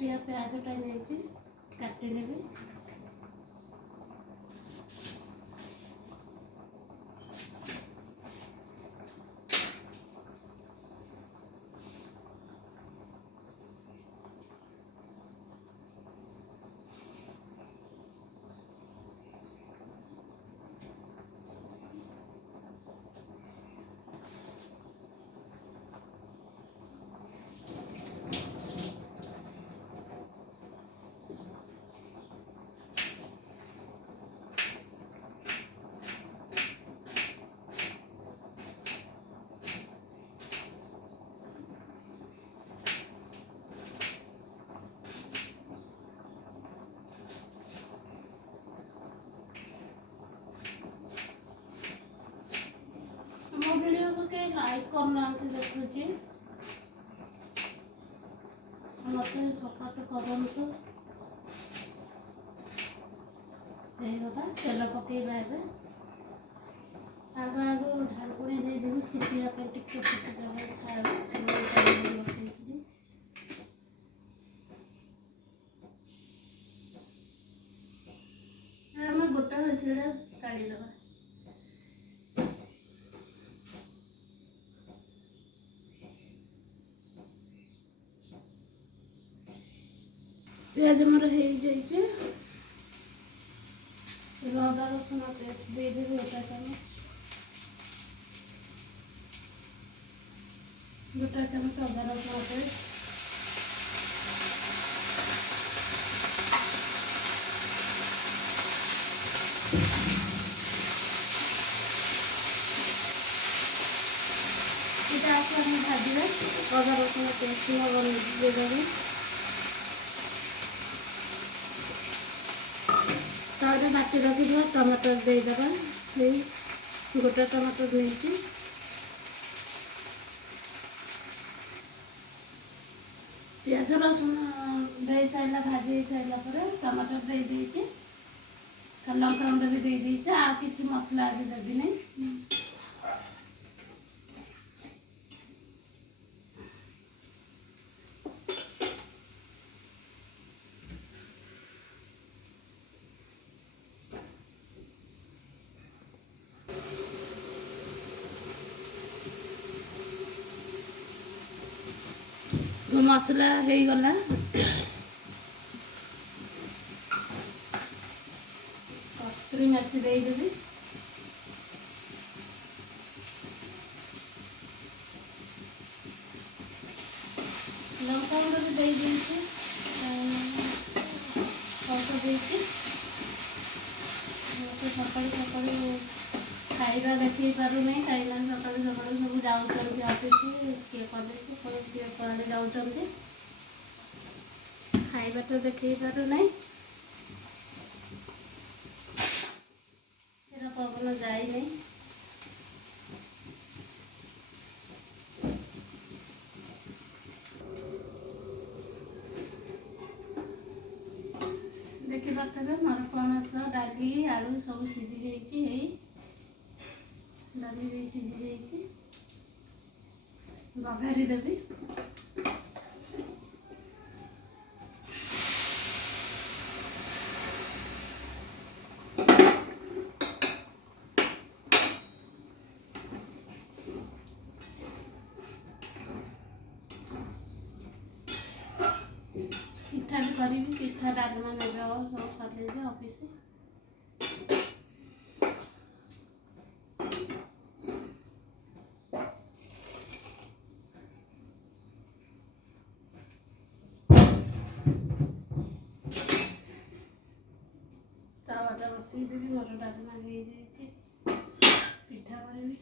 छुटिया प्याजटा नहीं काटिदेवी मो वीडियो को के लाइक करना देखुची मत सपोर्ट करंतु तेल पकेबा एबे आगो आगो ढालपुड़ी दे देबी खिचिया पे टिके टिके जगह छाड़ बसैली हम गोटा हसिड़ा काढ़ी दबा प्याज मोर हो जाइए अदा रसुण पेस्ट दे देवी गोटा चामच अदा रसुण पेस्ट ये भाजी अदा रसुण पेस्ट दे देवी तारे बाटी रखी टमाटर देदेबा गोटा टमाटर नहीं प्याज रसुण दे सारा भाजी सारा पर टमाटर दे लंका गुंड भी दे आ किसी मसला आज देवी नहीं मसला हो गला कस्तूरी मेथी देदेवी लंका गुंड भी दे सकाल सकाल खाଇବା देखी पारू नहीं कहीं सकाल सकाल सब जाऊँगी ऑफिस किए कॉलेज किए कड़े जाऊँगी खाइबाटा देखी पारू नहीं पवन जाए नहीं देखी पारे मोर पनस डाली आलू सब सीझी जाइए डाली भी सीझी जाइए बघारी देवी पिठा भी करी पिठा डालमा ने सब सर ऑफिस तावाटा बसई देवी मोर डालमा हो जाए पिठा करी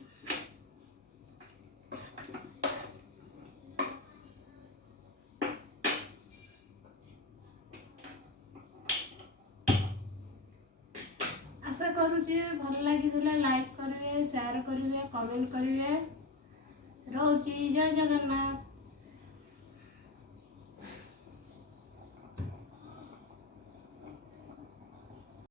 आशा करुचे भल लगी लाइक करेंगे शेयर करेंगे कमेंट करेंगे रोची जय जगन्नाथ।